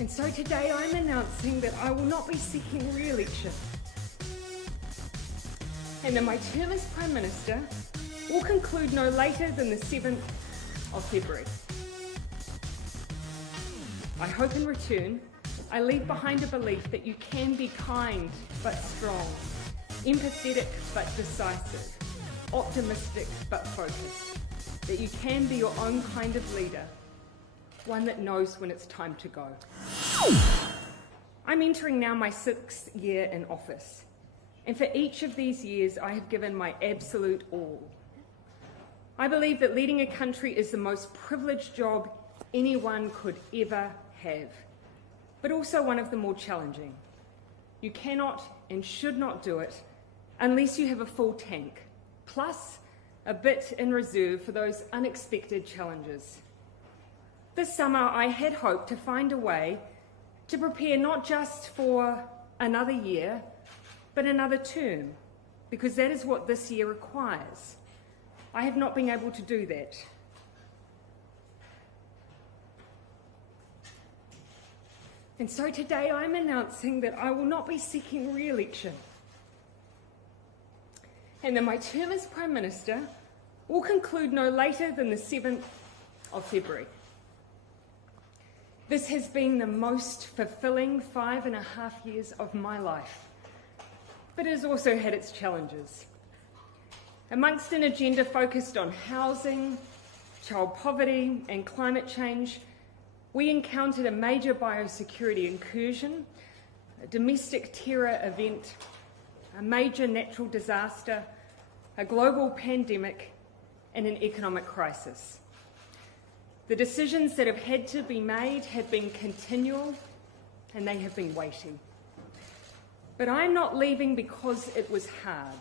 And so today I'm announcing that I will not be seeking re-election, and that my term as Prime Minister will conclude no later than the 7th of February. I hope in return I leave behind a belief that you can be kind but strong, empathetic but decisive, optimistic but focused, that you can be your own kind of leader, one that knows when it's time to go. I'm entering now my 6th year in office, and for each of these years I have given my absolute all. I believe that leading a country is the most privileged job anyone could ever have, but also one of the more challenging. You cannot and should not do it unless you have a full tank, plus a bit in reserve for those unexpected challenges. This summer I had hoped to find a way to prepare not just for another year, but another term, because that is what this year requires. I have not been able to do that. And so today I'm announcing that I will not be seeking re-election, and that my term as Prime Minister will conclude no later than the 7th of February. This has been the most fulfilling 5.5 years of my life, but it has also had its challenges. Amongst an agenda focused on housing, child poverty and climate change, we encountered a major biosecurity incursion, a domestic terror event, a major natural disaster, a global pandemic, and an economic crisis. The decisions that have had to be made have been continual, and they have been weighty. But I'm not leaving because it was hard.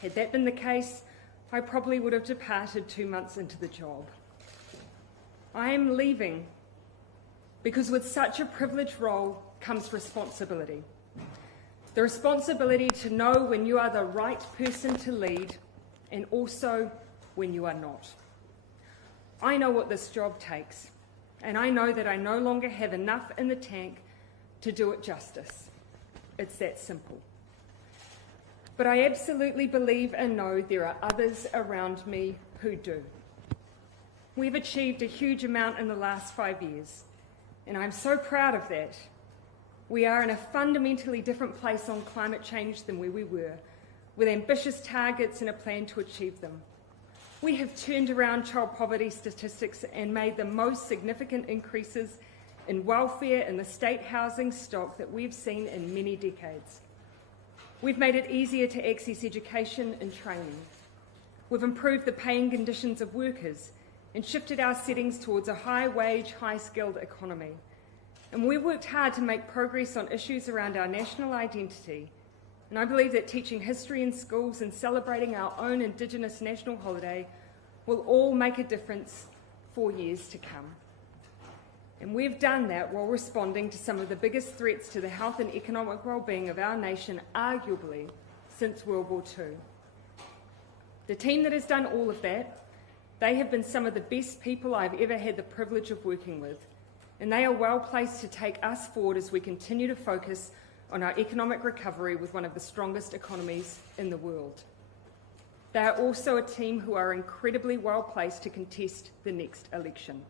Had that been the case, I probably would have departed 2 months into the job. I am leaving because with such a privileged role comes responsibility. The responsibility to know when you are the right person to lead, and also when you are not. I know what this job takes, and I know that I no longer have enough in the tank to do it justice. It's that simple. But I absolutely believe and know there are others around me who do. We've achieved a huge amount in the last 5 years, and I'm so proud of that. We are in a fundamentally different place on climate change than where we were, with ambitious targets and a plan to achieve them. We have turned around child poverty statistics and made the most significant increases in welfare in the state housing stock that we've seen in many decades. We've made it easier to access education and training. We've improved the paying conditions of workers and shifted our settings towards a high-wage, high-skilled economy. And we've worked hard to make progress on issues around our national identity. And I believe that teaching history in schools and celebrating our own Indigenous national holiday will all make a difference for years to come. And we've done that while responding to some of the biggest threats to the health and economic well-being of our nation, arguably, since World War II. The team that has done all of that, they have been some of the best people I've ever had the privilege of working with, and they are well placed to take us forward as we continue to focus on our economic recovery with one of the strongest economies in the world. They are also a team who are incredibly well placed to contest the next election.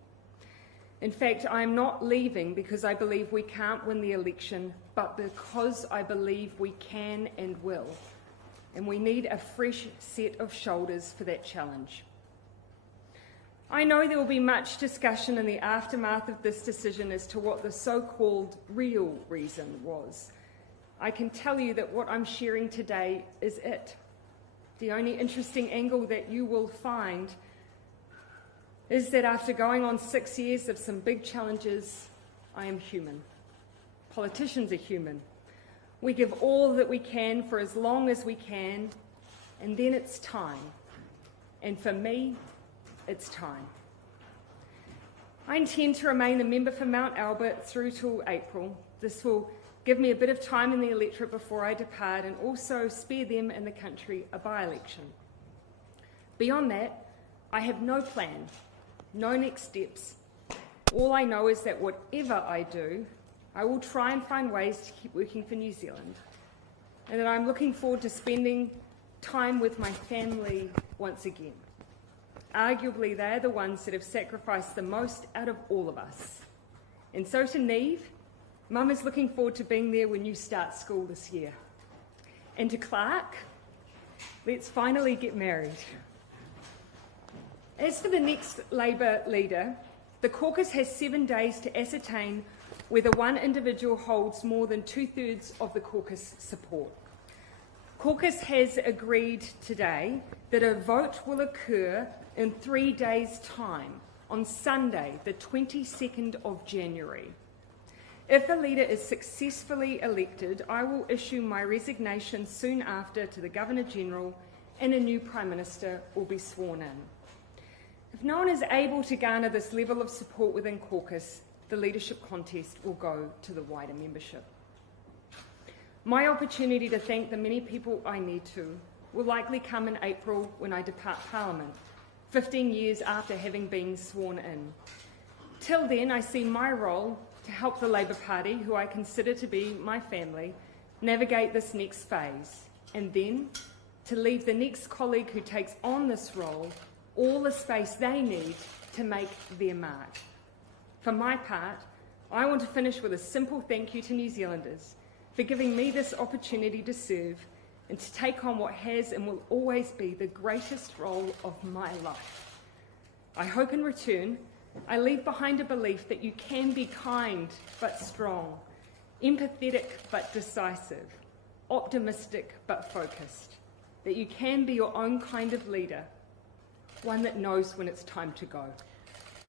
In fact, I am not leaving because I believe we can't win the election, but because I believe we can and will. And we need a fresh set of shoulders for that challenge. I know there will be much discussion in the aftermath of this decision as to what the so-called real reason was. I can tell you that what I'm sharing today is it. The only interesting angle that you will find is that after going on 6 years of some big challenges, I am human. Politicians are human. We give all that we can for as long as we can, and then it's time. And for me, it's time. I intend to remain a member for Mount Albert through till April. This will give me a bit of time in the electorate before I depart, and also spare them and the country a by-election. Beyond that, I have no plan, no next steps, All I know is that whatever I do, I will try and find ways to keep working for New Zealand, and that I'm looking forward to spending time with my family once again. Arguably, they're the ones that have sacrificed the most out of all of us. And so to Neve, Mum is looking forward to being there when you start school this year. And to Clark, let's finally get married. As for the next Labour leader, the caucus has 7 days to ascertain whether one individual holds more than 2/3 of the caucus support. Caucus has agreed today that a vote will occur in 3 days' time, on Sunday, the 22nd of January. If a leader is successfully elected, I will issue my resignation soon after to the Governor-General, and a new Prime Minister will be sworn in. If no one is able to garner this level of support within caucus, the leadership contest will go to the wider membership. My opportunity to thank the many people I need to will likely come in April when I depart Parliament, 15 years after having been sworn in. Till then, I see my role to help the Labour Party, who I consider to be my family, navigate this next phase, and then to leave the next colleague who takes on this role all the space they need to make their mark. For my part, I want to finish with a simple thank you to New Zealanders for giving me this opportunity to serve and to take on what has and will always be the greatest role of my life. I hope in return, I leave behind a belief that you can be kind but strong, empathetic but decisive, optimistic but focused, that you can be your own kind of leader, one that knows when it's time to go.